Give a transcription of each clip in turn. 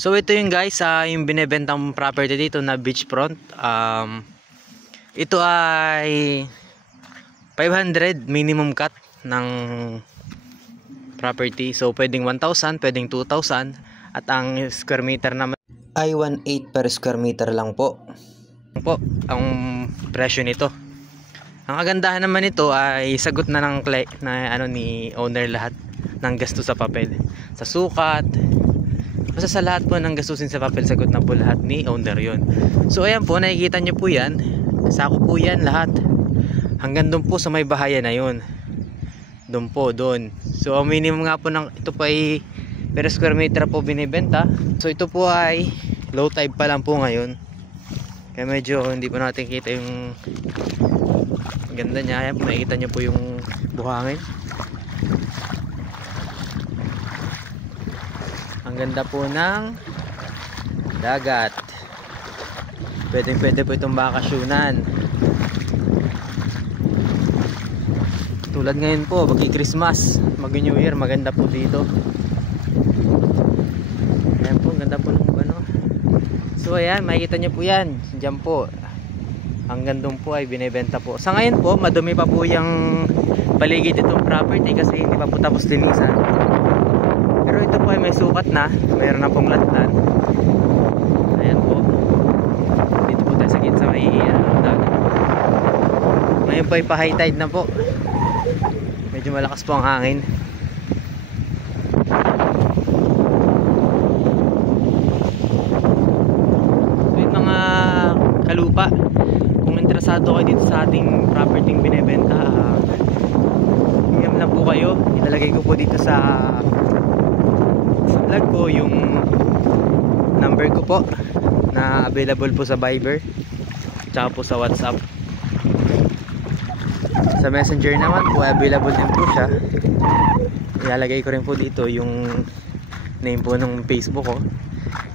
So ito yung guys, yung binebentang property dito na beachfront. Ito ay 500 minimum cut ng property. So pwedeng 1,000, pwedeng 2,000 at ang square meter naman ay 1,800 per square meter lang po. Ang presyo nito. Ang kagandahan naman nito ay sagot na ng ni owner lahat ng gasto sa papel, sa sukat, basta sa lahat po ng gastusin sa papel, sagot na po lahat ni owner yon. So ayan po, nakikita nyo po yan, sako po yan lahat hanggang doon po sa may bahayan na yun, doon po doon. So ang minimum nga po ng ito po ay per square meter po binibenta. So ito po ay low tide pa lang po ngayon, kaya medyo hindi po natin kita yung ganda niya. Ayan po, makikita nyo po yung buhangin. Ang ganda po ng dagat. Pwede po itong bakasyunan. Tulad ngayon po, mag-Christmas, mag-New Year, maganda po dito. Ayan po, ganda po ng ano. So ayan, makikita nyo po yan. Diyan po. Hanggang doon po ay binibenta po. Sa ngayon po, madumi pa po yung paligid itong property kasi hindi pa po tapos linisan. Pero ito po ay may sukat na, mayroon na pong latlan. Ayan po. Dito po tayo sa gitsa may ng dagat. Ngayon po ay pa high tide na po. Medyo malakas po ang hangin. So yung mga kalupa, kung interesado kayo dito sa ating property binebenta, PM lang po kayo. Ilalagay ko po dito sa vlog ko yung number ko po na available po sa Viber tsaka po sa WhatsApp. Sa Messenger naman po available din po siya. Ilalagay ko rin po dito yung name po ng Facebook ko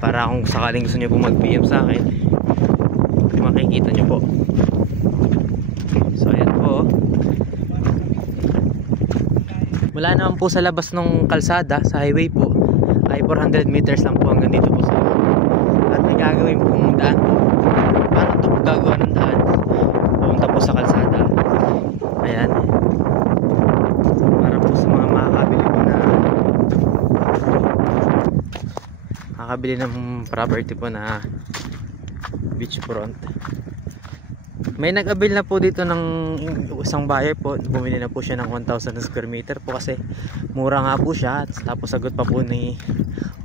para kung sakaling gusto nyo po mag PM sa akin, makikita nyo po. So ayan po, mula naman po sa labas ng kalsada sa highway po ay 400 meters lang po hanggang dito po sa at may gagawin pong daan po. Paano ito po gagawa ng daan pumunta po sa kalsada? Ayan, para po sa mga makakabili po na makakabili ng property po na beachfront. May nag-avail na po dito ng isang buyer po. Bumili na po siya ng 1,000 square meter po kasi mura nga po siya. Tapos sagot pa po ni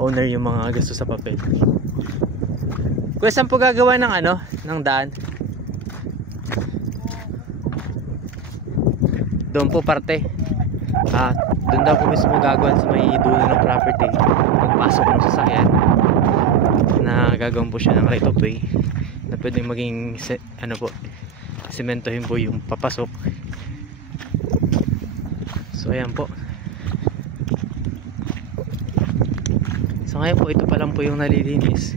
owner yung mga gasto sa papel. Kuya, saan po gagawa ng ng daan? Doon po parte. Doon daw po mismo gagawin sa may dulo ng property. Pagpasok ng sasakyan na gagawin po siya ng right of way na pwedeng maging sementohin po yung papasok. So ayan po. So ngayon po, ito pa lang po yung nalilinis.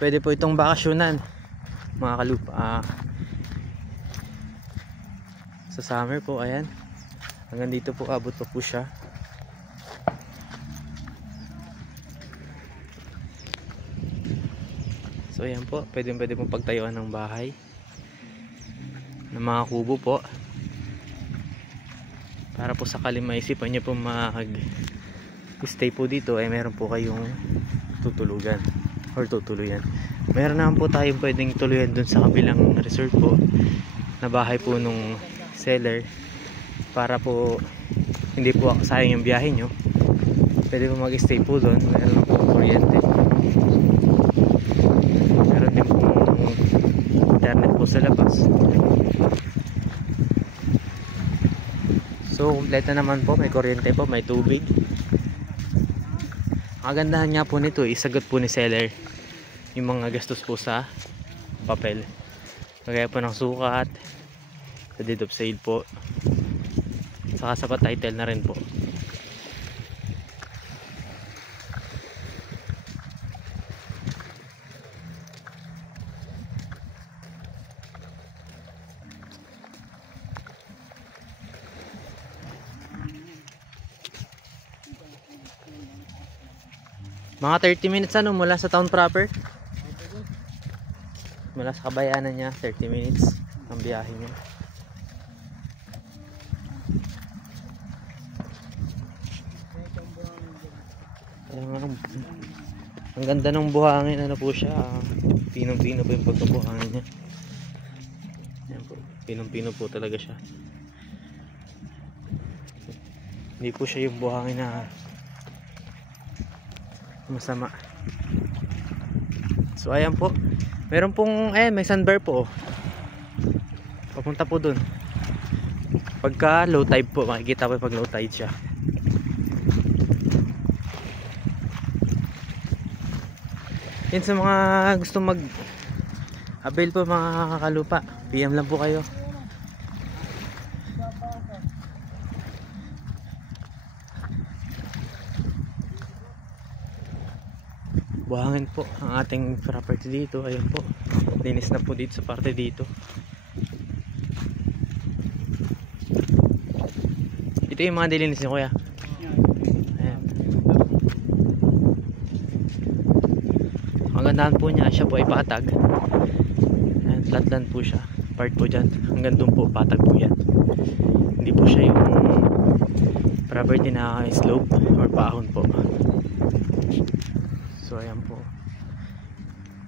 Pwede po itong bakasyunan mga kalupa. Sa summer po, ayan, hanggang dito po abot po siya. So ayan po, pwede pong pagtayuan ng bahay ng mga kubo po, para po sakali maisipan nyo po mag-stay po dito ay meron po kayong tutulugan or tutuluyan. Meron naman po tayong pwedeng tuluyan dun sa kabilang resort po na bahay po nung seller, para po hindi po sayang yung biyahe nyo. Pwede po mag-stay po doon. Meron po kuryente, meron din po internet po sa labas. So kompleto naman po, may kuryente po, may tubig. Ang kagandahan nga po nito, isagot po ni seller yung mga gastos po sa papel, kagaya po ng sukat, sa deed of sale po, saka sa pa-title na rin po. Mga 30 minutes ano mula sa town proper. Mula sa kabayanan niya, 30 minutes ang biyahe niya. Ang ganda ng buhangin, ano po siya, pinong-pino po yung pagkabuhangin niya. Yan po, pinong-pino po talaga siya. Hindi po siya yung buhangin na masama. So ayan po, meron pong may sandbar po, papunta po dun. Pagka low tide po, makikita po pag low tide siya. Yan sa mga gusto mag avail po mga kakalupa, PM lang po kayo. Buhangin po ang ating property dito. Ayun po, linis na po dito sa parte dito. Ito yung mga dilinis niyo, kuya. Ayan. Ang gandahan po niya, siya po ay patag. Ayan, flatland po siya. Part po dyan, hanggang doon po patag po yan. Hindi po siya yung property na slope or paahon po. So ayan po,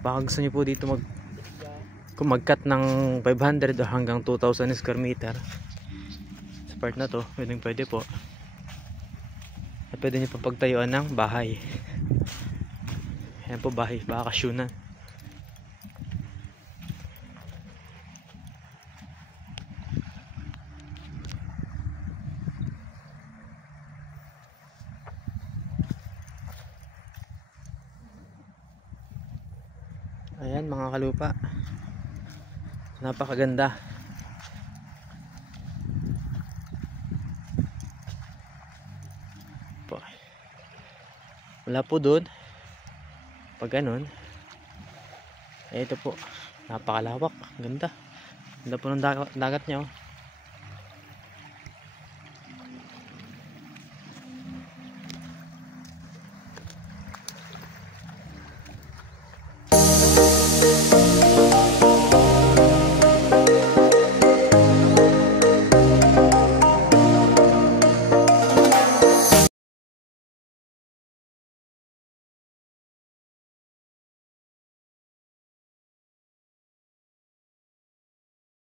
baka gusto nyo po dito mag-cut ng 500 o hanggang 2,000 square meter sa part na to, pwede po. At pwede nyo pa pagtayuan ng bahay. Ayan po, bahay, bakasyonan. Ayan mga kalupa, napakaganda. Wala po doon pag ganun. Ito po, napakalawak, ganda. Ganda po ng dagat niya, oh.